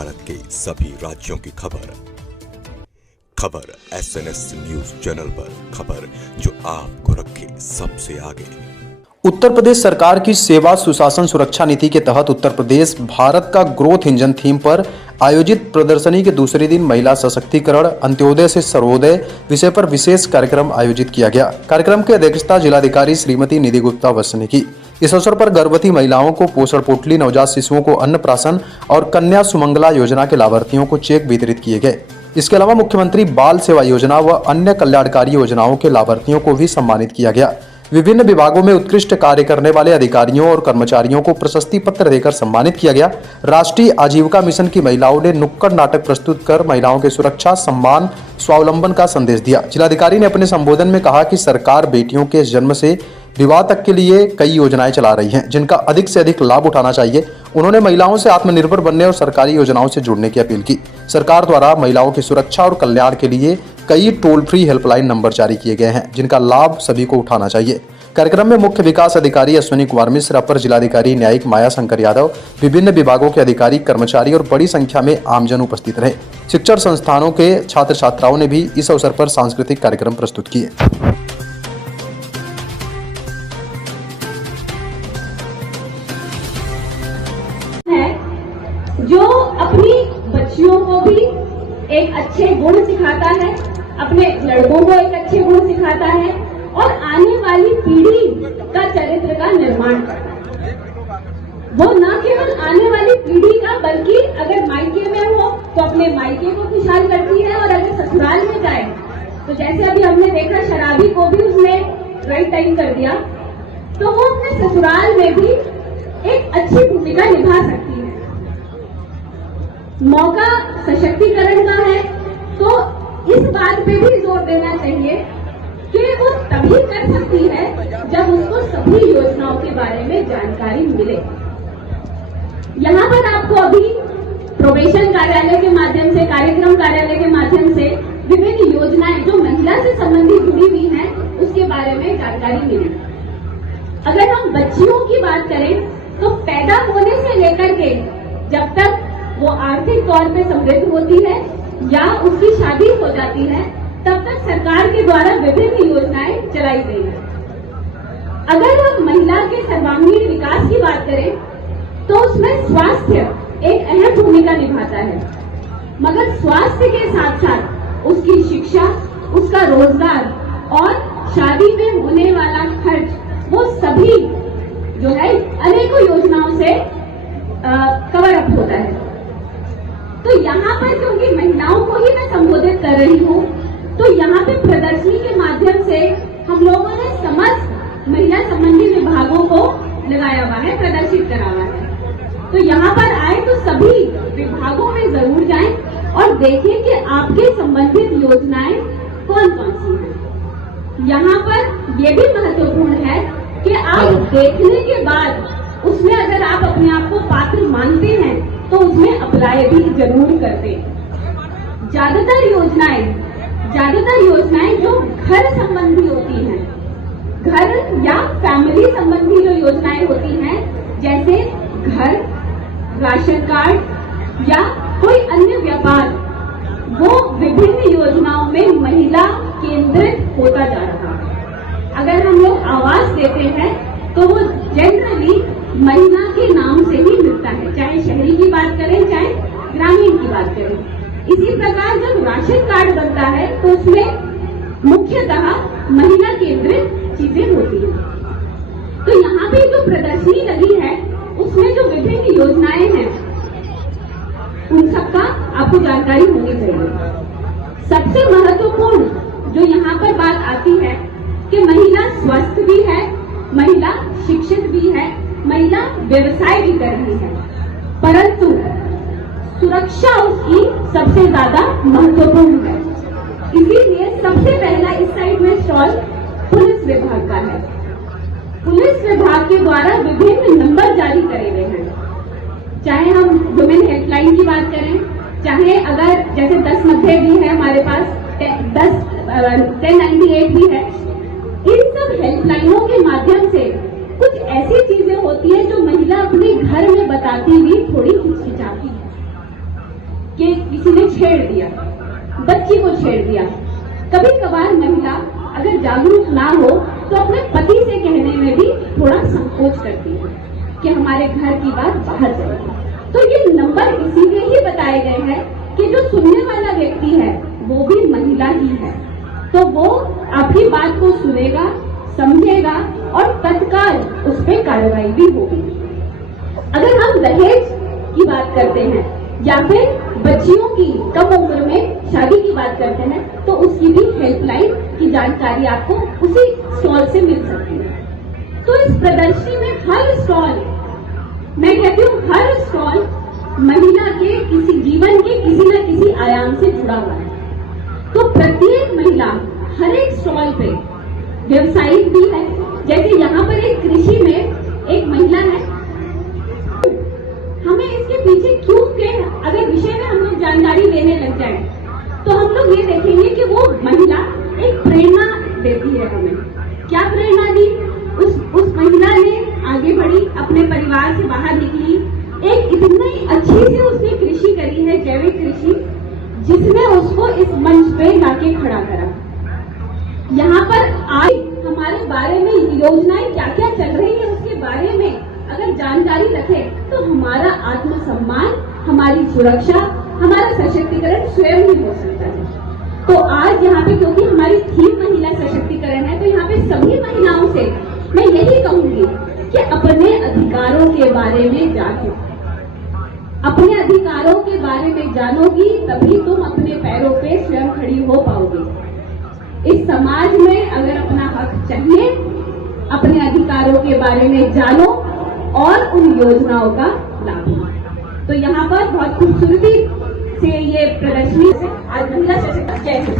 भारत के सभी राज्यों की खबर SNS न्यूज चैनल पर, खबर जो आपको रखे सबसे आगे। उत्तर प्रदेश सरकार की सेवा सुशासन सुरक्षा नीति के तहत उत्तर प्रदेश भारत का ग्रोथ इंजन थीम पर आयोजित प्रदर्शनी के दूसरे दिन महिला सशक्तिकरण अंत्योदय से सर्वोदय विषय पर विशेष कार्यक्रम आयोजित किया गया। कार्यक्रम की अध्यक्षता जिलाधिकारी श्रीमती निधि गुप्ता वत्स ने की। इस अवसर पर गर्भवती महिलाओं को पोषण पोटली, नवजात शिशुओं को अन्नप्राशन और कन्या सुमंगला योजना के लाभार्थियों को चेक वितरित किए गए। इसके अलावा मुख्यमंत्री बाल सेवा योजना व अन्य कल्याणकारी योजनाओं के लाभार्थियों को भी सम्मानित किया गया। विभिन्न विभागों में उत्कृष्ट कार्य करने वाले अधिकारियों और कर्मचारियों को प्रशस्ति पत्र देकर सम्मानित किया गया। राष्ट्रीय आजीविका मिशन की महिलाओं ने नुक्कड़ नाटक प्रस्तुत कर महिलाओं की सुरक्षा, सम्मान, स्वावलंबन का संदेश दिया। जिलाधिकारी ने अपने संबोधन में कहा कि सरकार बेटियों के जन्म से विवाह तक के लिए कई योजनाएं चला रही हैं, जिनका अधिक से अधिक लाभ उठाना चाहिए। उन्होंने महिलाओं से आत्मनिर्भर बनने और सरकारी योजनाओं से जुड़ने की अपील की। सरकार द्वारा महिलाओं की सुरक्षा और कल्याण के लिए कई टोल फ्री हेल्पलाइन नंबर जारी किए गए हैं, जिनका लाभ सभी को उठाना चाहिए। कार्यक्रम में मुख्य विकास अधिकारी अश्विनी कुमार मिश्र, अपर जिलाधिकारी न्यायिक माया शंकर यादव, विभिन्न विभागों के अधिकारी, कर्मचारी और बड़ी संख्या में आमजन उपस्थित रहे। शिक्षण संस्थानों के छात्र छात्राओं ने भी इस अवसर पर सांस्कृतिक कार्यक्रम प्रस्तुत किए। जो अपनी बच्चियों को भी एक अच्छे गुण सिखाता है, अपने लड़कों को एक अच्छे गुण सिखाता है और आने वाली पीढ़ी का चरित्र का निर्माण करता है। वो न केवल आने वाली पीढ़ी का, बल्कि अगर मायके में हो तो अपने मायके को खुशहाल करती है, और अगर ससुराल में जाए तो जैसे अभी हमने देखा शराबी को भी उसने राइट टाइम कर दिया, तो वो अपने ससुराल में भी एक अच्छी भूमिका निभा सकती है। मौका सशक्तिकरण का है तो इस बात पे भी जोर देना चाहिए कि वो तभी कर सकती है जब उसको सभी योजनाओं के बारे में जानकारी मिले। यहाँ पर आपको अभी प्रोबेशन कार्यालय के माध्यम से, कार्यक्रम कार्यालय के माध्यम से विभिन्न योजनाएं जो महिला से संबंधित जुड़ी हुई हैं उसके बारे में जानकारी मिली। अगर हम बच्चियों की बात करें तो पैदा होने से लेकर के जब तक वो आर्थिक तौर पे समृद्ध होती है या उसकी शादी हो जाती है, तब तक सरकार के द्वारा विभिन्न योजनाएं चलाई गई हैं। अगर हम महिला के सर्वांगीण विकास की बात करें तो उसमें स्वास्थ्य एक अहम भूमिका निभाता है, मगर स्वास्थ्य के साथ साथ उसकी शिक्षा, उसका रोजगार और शादी में होने वाला खर्च, वो सभी जो है अनेकों योजनाओं से कवर अप होता है। तो यहाँ पर क्योंकि महिलाओं को ही मैं संबोधित कर रही हूँ, तो यहाँ पे प्रदर्शनी के माध्यम से हम लोगों ने समस्त महिला संबंधी विभागों को लगाया हुआ है, प्रदर्शित करा हुआ है। तो यहाँ पर आए तो सभी विभागों में जरूर जाएं और देखें कि आपके संबंधित योजनाएं कौन कौन सी हैं। यहाँ पर ये भी महत्वपूर्ण है कि आप देखने के बाद उसमें अगर आप अपने आप को पात्र मानते हैं तो उसमें अप्लाई भी जरूर करते। ज्यादातर योजनाएं जो घर संबंधी होती हैं, घर या फैमिली संबंधी जो योजनाएं होती हैं, जैसे घर, राशन कार्ड या कोई अन्य व्यापार, वो विभिन्न योजनाओं में महिला केंद्रित होता जा रहा है। अगर हम लोग आवास देते हैं तो वो जनरली महिला के नाम से ही मिलता है, चाहे शहरी की बात करें चाहे ग्रामीण की बात करें। इसी प्रकार जब राशन कार्ड बनता है तो उसमें मुख्यतः महिला केंद्रित चीजें होती हैं। तो यहाँ पे जो प्रदर्शनी लगी है उसमें जो विभिन्न योजनाएं हैं उन सबका आपको जानकारी होनी चाहिए। सबसे महत्वपूर्ण जो यहाँ पर बात आती है कि महिला स्वस्थ भी है, महिला शिक्षित भी है, महिला व्यवसाय भी कर रही है, परंतु सुरक्षा उसकी सबसे ज्यादा महत्वपूर्ण है। इसीलिए सबसे पहला इस साइड में स्टॉल पुलिस विभाग का है। पुलिस विभाग के द्वारा विभिन्न नंबर जारी करे गए हैं, चाहे हम वुमेन हेल्पलाइन की बात करें, चाहे अगर जैसे 1090 भी है हमारे पास, 1098 भी है। इन सब हेल्पलाइनों के माध्यम से कुछ ऐसी चीजें होती है जो महिला अपने घर में बताती हुई थोड़ी हिचकिचाती है। छेड़ दिया, बच्ची को छेड़ दिया। कभी कभार महिला अगर जागरूक ना हो तो अपने पति से कहने में भी थोड़ा संकोच करती है कि हमारे घर की बात बाहर जाएगी। तो ये नंबर इसीलिए ही बताए गए हैं कि जो सुनने वाला व्यक्ति है वो भी महिला ही है, तो वो आपकी बात को सुनेगा, समझेगा और तत्काल उस पर कार्रवाई भी होगी। अगर हम दहेज की बात करते हैं या फिर बच्चियों की कम उम्र में शादी की बात करते हैं तो उसकी भी हेल्पलाइन की जानकारी आपको उसी स्टॉल से मिल सकती है। तो इस प्रदर्शनी में हर स्टॉल, मैं कहती हूँ हर स्टॉल महिला के किसी जीवन के किसी न किसी आयाम से जुड़ा हुआ है। तो प्रत्येक महिला हर एक स्टॉल पे व्यवसायिक भी है। जैसे यहाँ पर एक कृषि में एक महिला है, हमें इसके पीछे क्यों के अगर विषय में हम लोग जानकारी लेने लग जाए तो हम लोग ये देखेंगे कि वो महिला एक प्रेरणा देती है हमें। क्या प्रेरणा दी? उस महिला ने आगे बढ़ी, अपने परिवार से बाहर निकली, एक इतनी अच्छी से उसने कृषि करी है, जैविक कृषि, जिसने उसको इस मंच पे लाके खड़ा करा। यहाँ पर आज हमारे बारे में योजनाएं क्या क्या चल रही है उसके बारे में अगर जानकारी रखे तो हमारा आत्मसम्मान, हमारी सुरक्षा, हमारा सशक्तिकरण स्वयं ही हो सकता है। तो आज यहाँ पे क्योंकि हमारी थीम महिला सशक्तिकरण है तो यहाँ पे सभी महिलाओं से मैं यही कहूंगी कि अपने अधिकारों के बारे में जानो। अपने अधिकारों के बारे में जानोगी तभी तुम अपने पैरों पे स्वयं खड़ी हो पाओगे। इस समाज में अगर अपना हक चाहिए, अपने अधिकारों के बारे में जानो और उन योजनाओं का लाभ लो। तो यहाँ पर बहुत खूबसूरती से ये प्रदर्शनी आज महिला सशक्तिकरण